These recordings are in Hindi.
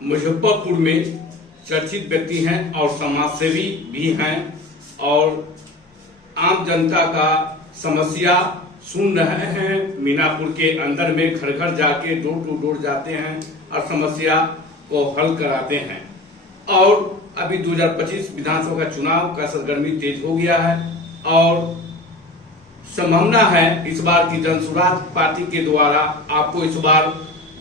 मुजफ्फरपुर में चर्चित व्यक्ति हैं और समाजसेवी भी हैं और आम जनता का समस्या सुन रहे हैं। मीनापुर के अंदर में घर घर जाके डोर टू डोर जाते हैं और समस्या को हल कराते हैं। और अभी 2025 विधानसभा का चुनाव का सरगर्मी तेज हो गया है और संभावना है इस बार की जनसुराज पार्टी के द्वारा आपको इस बार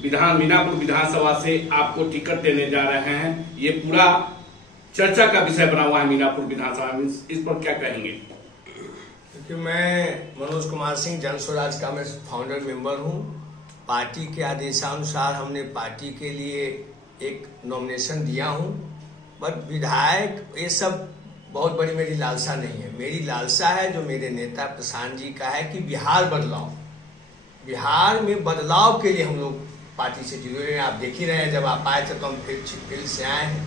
मीनापुर विधानसभा से आपको टिकट देने जा रहे हैं। ये पूरा चर्चा का विषय बना हुआ है मीनापुर विधानसभा में, इस पर क्या कहेंगे? क्योंकि मैं मनोज कुमार सिंह जनसुराज का मैं फाउंडर मेंबर हूं। पार्टी के आदेशानुसार हमने पार्टी के लिए एक नॉमिनेशन दिया हूं, बट विधायक ये सब बहुत बड़ी मेरी लालसा नहीं है। मेरी लालसा है जो मेरे नेता प्रशांत जी का है कि बिहार में बदलाव के लिए हम लोग पार्टी से जुड़े हैं। आप देख ही रहे हैं, जब आप आए थे तो हम फील्ड से आए हैं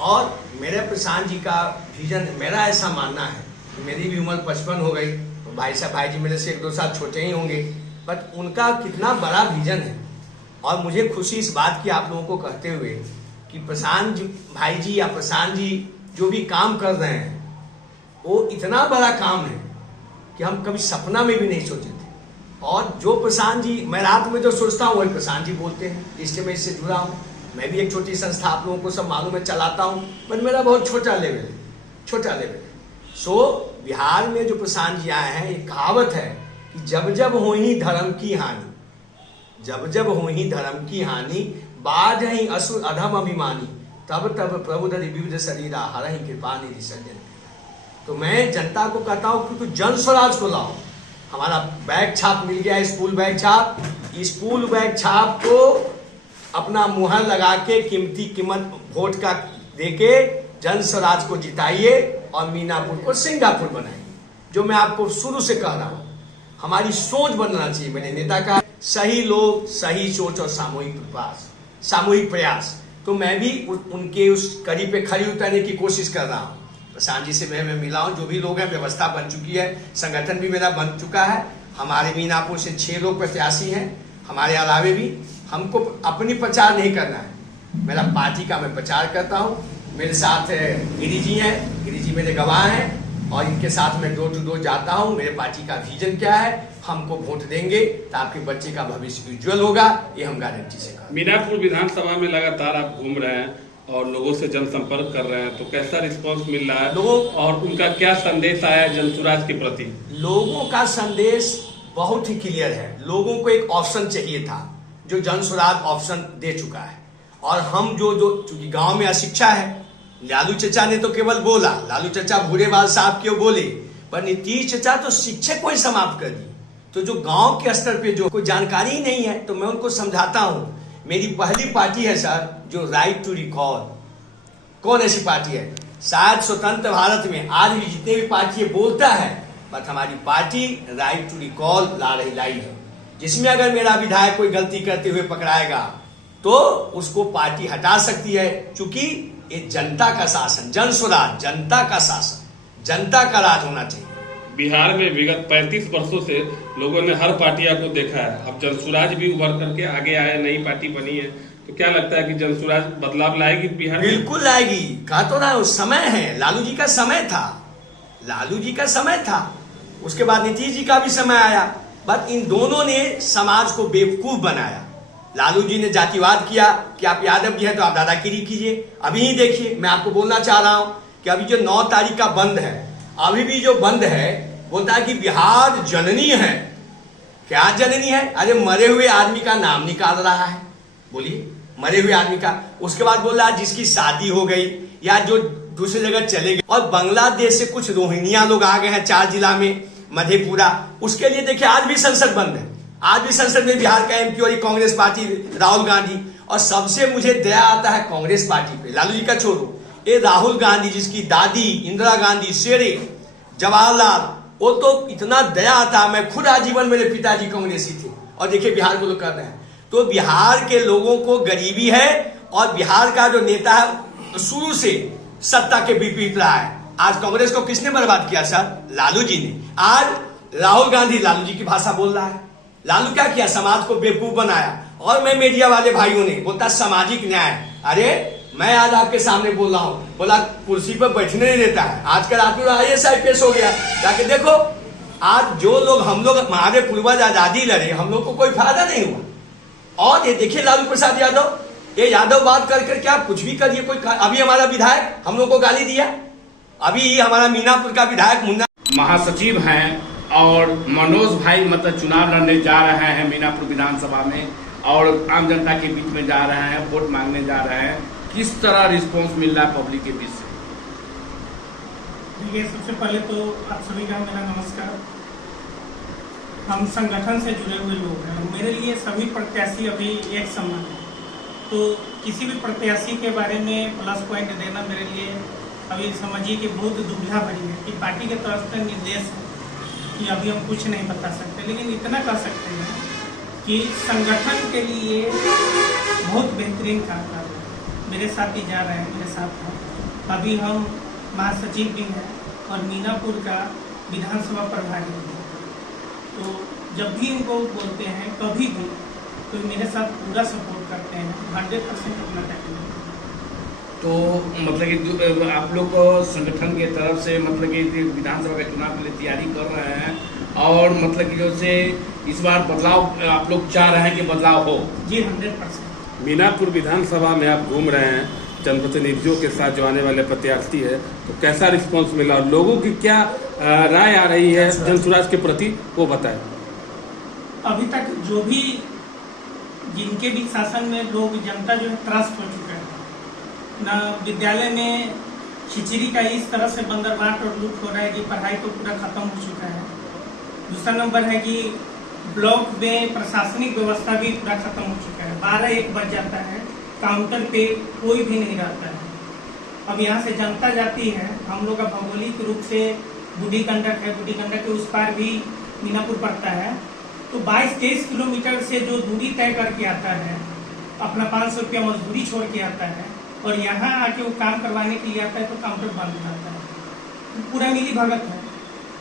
और मेरे प्रशांत जी का विजन, मेरा ऐसा मानना है, मेरी भी उम्र 55 हो गई, तो भाई जी मेरे से 1-2 साल छोटे ही होंगे, बट उनका कितना बड़ा विजन है। और मुझे खुशी इस बात की आप लोगों को कहते हुए कि प्रशांत भाई जी या प्रशांत जी जो भी काम कर रहे हैं वो इतना बड़ा काम है कि हम कभी सपना में भी नहीं सोचे थे। और जो प्रशांत जी, मैं रात में जो सोचता हूँ वही प्रशांत जी बोलते हैं, इससे मैं इससे जुड़ा हूँ। मैं भी एक छोटी संस्था, आप लोगों को सब मालूम है, चलाता हूँ, बट मेरा बहुत छोटा लेवल है। सो बिहार में जो प्रशांत जी आए हैं, एक कहावत है कि जब जब हो ही धर्म की हानि, बाज ही असुर अधम अभिमानी, तब तब प्रभु धरि विविध शरीरा हरहि कृपा निधि सज्जन। तो मैं जनता को कहता हूं कि तू जन स्वराज को लाओ। हमारा बैग छाप मिल गया, स्कूल बैग छाप को अपना मुहर लगा के कीमत वोट का देके जन स्वराज को जिताइए और मीनापुर को सिंगापुर बनाइए। जो मैं आपको शुरू से कह रहा हूं, हमारी सोच बनना चाहिए। मेरे नेता का सही लोग, सही सोच और सामूहिक प्रयास। तो मैं भी उनके उस कड़ी पे खड़ी उतरने की कोशिश कर रहा हूँ। प्रशांत जी से मैं मिला हूँ, जो भी लोग हैं, व्यवस्था बन चुकी है, संगठन भी मेरा बन चुका है। हमारे मीनापुर से 6 लोग प्रत्याशी हैं, हमारे अलावे भी। हमको अपनी प्रचार नहीं करना है, मेरा पार्टी का मैं प्रचार करता हूँ। मेरे साथ गिरी जी हैं, गिरी जी मेरे गवाह हैं और इनके साथ मैं डोर टू डोर जाता हूँ। मेरे पार्टी का विजन क्या है, हमको वोट देंगे तो आपके बच्चे का भविष्य उज्जवल होगा, ये हम गारंटी से कहते हैं। मीनापुर विधानसभा में लगातार आप घूम रहे हैं और लोगों से जनसंपर्क कर रहे हैं, तो कैसा रिस्पांस मिल रहा है लोगों और उनका क्या संदेश आया है जनसुराज के प्रति? लोगों का संदेश बहुत ही क्लियर है। लोगों को एक ऑप्शन चाहिए था, जो जनसुराज ऑप्शन दे चुका है। और हम जो चूंकि गाँव में अशिक्षा है, लालू चचा ने तो केवल बोला, लालू चचा भूरेवाल साहब क्यों बोले, पर नीतीश चचा तो शिक्षा को ही समाप्त कर दी। तो जो गांव के स्तर पे जो कोई जानकारी ही नहीं है, तो मैं उनको समझाता हूं। मेरी पहली पार्टी है सर जो राइट टू रिकॉल। कौन ऐसी पार्टी है? शायद स्वतंत्र भारत में आज भी जितने भी पार्टी बोलता है, बट हमारी पार्टी राइट टू रिकॉल लाई है, जिसमें अगर मेरा विधायक कोई गलती करते हुए पकड़ाएगा तो उसको पार्टी हटा सकती है। चूंकि ये जनता का शासन, जनसुराज, जनता का शासन, जनता का राज होना चाहिए। बिहार में विगत 35 वर्षों से लोगों ने हर पार्टियां को देखा है, अब जनसुराज भी उभर करके आगे आया, नई पार्टी बनी है, तो क्या लगता है कि जनसुराज बदलाव लाएगी बिहार में? बिल्कुल लाएगी। कहा तो ना, उस समय है, लालू जी का समय था, उसके बाद नीतीश जी का भी समय आया, बट इन दोनों ने समाज को बेवकूफ बनाया। लालू जी ने जातिवाद किया कि आप यादव जी हैं तो आप दादागिरी कीजिए। अभी ही देखिए, मैं आपको बोलना चाह रहा हूं कि अभी जो 9 तारीख का बंद है, अभी भी जो बंद है, बोलता है कि बिहार जननी है। क्या जननी है? अरे मरे हुए आदमी का नाम निकाल रहा है, बोलिए, मरे हुए आदमी का। उसके बाद बोल रहा है जिसकी शादी हो गई या जो दूसरी जगह चले गए। और बांग्लादेश से कुछ रोहिंग्या लोग आ गए हैं 4 जिला में, मधेपुरा, उसके लिए देखिए आज भी संसद बंद है। आज भी संसद में बिहार का एमपी और कांग्रेस पार्टी, राहुल गांधी। और सबसे मुझे दया आता है कांग्रेस पार्टी पे, लालू जी का छोड़ो, ये राहुल गांधी जिसकी दादी इंदिरा गांधी, शेरे, जवाहरलाल, वो तो इतना दया आता। मैं खुद आजीवन, मेरे पिताजी कांग्रेसी थे, और देखिए बिहार को लोग कर रहे हैं। तो बिहार के लोगों को गरीबी है, और बिहार का जो नेता है शुरू से सत्ता के विपरीत रहा है। आज कांग्रेस को किसने बर्बाद किया सर? लालू जी ने। आज राहुल गांधी लालू जी की भाषा बोल रहा है, लालू क्या किया, समाज को बेवकूफ बनाया। और मैं मीडिया वाले भाइयों ने बोलता सामाजिक न्याय, अरे मैं आज आपके सामने बोल रहा हूं, बोला कुर्सी पर बैठने नहीं देता है। आजकल आदमी IAS IPS हो गया, जाके देखो आज जो लोग हम लोग हमारे पूर्वज आजादी लड़े, हम लोग को कोई फायदा नहीं हुआ। और ये देखिए लालू प्रसाद यादव, ये यादव बात कर कर क्या कुछ भी करिए, कोई अभी हमारा विधायक हम लोग को गाली दिया, अभी हमारा मीनापुर का विधायक मुन्ना महासचिव हैं और मनोज भाई मतलब चुनाव लड़ने जा रहे हैं मीनापुर विधानसभा में और आम जनता के बीच में जा रहे हैं, वोट मांगने जा रहे हैं। किस तरह रिस्पांस मिल रहा है पब्लिक के बीच से? देखिए, सबसे पहले तो आप सभी का मेरा नमस्कार। हम संगठन से जुड़े हुए लोग हैं, मेरे लिए सभी प्रत्याशी अभी एक समान है, तो किसी भी प्रत्याशी के बारे में प्लस पॉइंट देना मेरे लिए अभी समझिए कि बहुत दुविधा भरी है कि पार्टी की तरफ से निर्देश है कि अभी हम कुछ नहीं बता सकते, लेकिन इतना कर सकते हैं कि संगठन के लिए बहुत बेहतरीन काम कर रहे हैं। मेरे साथ ही जा रहे हैं, मेरे साथ हैं, अभी हम महासचिव भी हैं और मीनापुर का विधानसभा प्रभारी भी हैं। तो जब भी उनको बोलते हैं कभी भी तो मेरे साथ पूरा सपोर्ट करते हैं, 100% अपना टाइम। तो मतलब कि आप लोग संगठन के तरफ से मतलब कि विधानसभा के चुनाव के लिए तैयारी कर रहे हैं और मतलब कि जैसे इस बार बदलाव आप लोग चाह रहे हैं कि बदलाव हो? जी 100%। मीनापुर विधानसभा में आप घूम रहे हैं, जनप्रतिनिधियों के साथ जो आने वाले प्रत्याशी है, तो कैसा रिस्पांस मिला और लोगों की क्या राय आ रही है जनसुराज के प्रति, वो बताएं। अभी तक जो भी जिनके भी शासन में लोग जनता जो है त्रस्त हो चुका है ना, विद्यालय में खिचड़ी का इस तरह से बंदरबाट और लूट हो रहा है कि पढ़ाई तो पूरा खत्म हो चुका है। दूसरा नंबर है कि ब्लॉक में प्रशासनिक व्यवस्था भी पूरा खत्म हो चुका है। 12-1 बज जाता है, काउंटर पे कोई भी नहीं रहता है। अब यहाँ से जनता जाती है, हम लोग का भौगोलिक रूप से बूढ़ी गंडक है, बूढ़ी गंडक के उस पार भी मीनापुर पड़ता है, तो 22-23 किलोमीटर से जो दूरी तय करके आता है, अपना 500 रुपया मजदूरी छोड़ के आता है और यहाँ आके वो काम करवाने के लिए आता है, तो काउंटर बंद हो जाता है। तो पूरा मिली भगत है,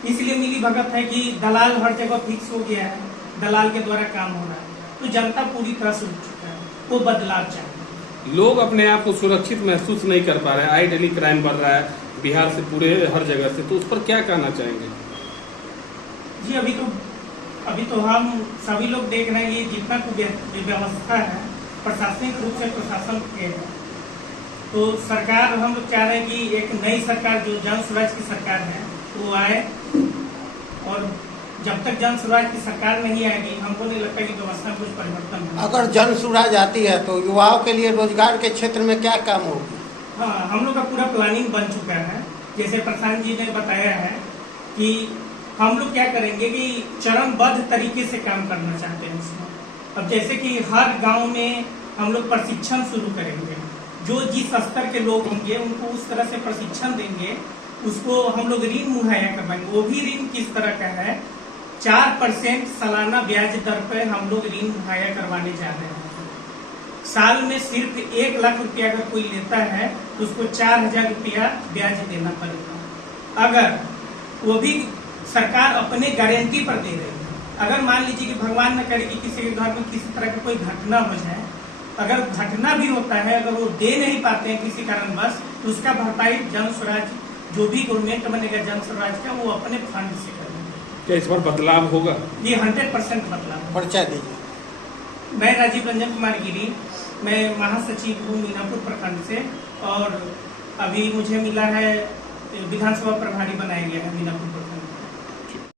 इसलिए मिली भगत है कि दलाल हर जगह फिक्स हो गया है, दलाल के द्वारा काम हो रहा है, तो जनता पूरी तरह से उठ चुका है, वो बदलाव चाहिए। लोग अपने आप को सुरक्षित महसूस नहीं कर पा रहे हैं, आई डेली क्राइम बढ़ रहा है बिहार से पूरे हर जगह से, तो उस पर क्या कहना चाहेंगे? जी अभी तो हम सभी लोग देख रहे हैं ये जितना व्यवस्था है प्रशासनिक रूप से प्रशासन के है, तो सरकार हम लोग चाह रहे हैं कि एक नई सरकार जो जन स्वराज की सरकार है वो आए, और जब तक जन स्वराज की सरकार नहीं आएगी हमको नहीं लगता कि व्यवस्था में कुछ परिवर्तन होगा। अगर जन स्वराज आती है तो युवाओं के लिए रोजगार के क्षेत्र में क्या काम होगी? हाँ, हम लोग का पूरा प्लानिंग बन चुका है। जैसे प्रशांत जी ने बताया है कि हम लोग क्या करेंगे कि चरणबद्ध तरीके से काम करना चाहते हैं इसमें। अब जैसे कि हर गांव में हम लोग प्रशिक्षण शुरू करेंगे, जो जिस स्तर के लोग होंगे उनको उस तरह से प्रशिक्षण देंगे, उसको हम लोग ऋण मुहैया करवाएंगे। वो भी ऋण किस तरह का है, 4% सालाना ब्याज दर पर हम लोग ऋण मुहैया करवाने जा रहे हैं। साल में सिर्फ 1 लाख रुपया अगर कोई लेता है तो उसको 4,000 रुपया ब्याज देना पड़ेगा। अगर वो भी सरकार अपने गारंटी पर दे रही है, अगर मान लीजिए कि भगवान न करे कि किसी के घर में किसी तरह की कोई घटना हो जाए, अगर घटना भी होता है, अगर वो दे नहीं पाते हैं किसी कारणवश, तो उसका भरपाई जन स्वराज जो भी गवर्नमेंट बनेगा जन स्वराज का, वो अपने फंड से करेंगे। क्या इस बार बदलाव होगा? ये 100% बदलाव। परिचय दीजिए। मैं राजीव रंजन कुमार गिरी, मैं महासचिव हूँ मीनापुर प्रखंड से, और अभी मुझे मिला है विधानसभा प्रभारी बनाया गया है मीनापुर प्रखंड।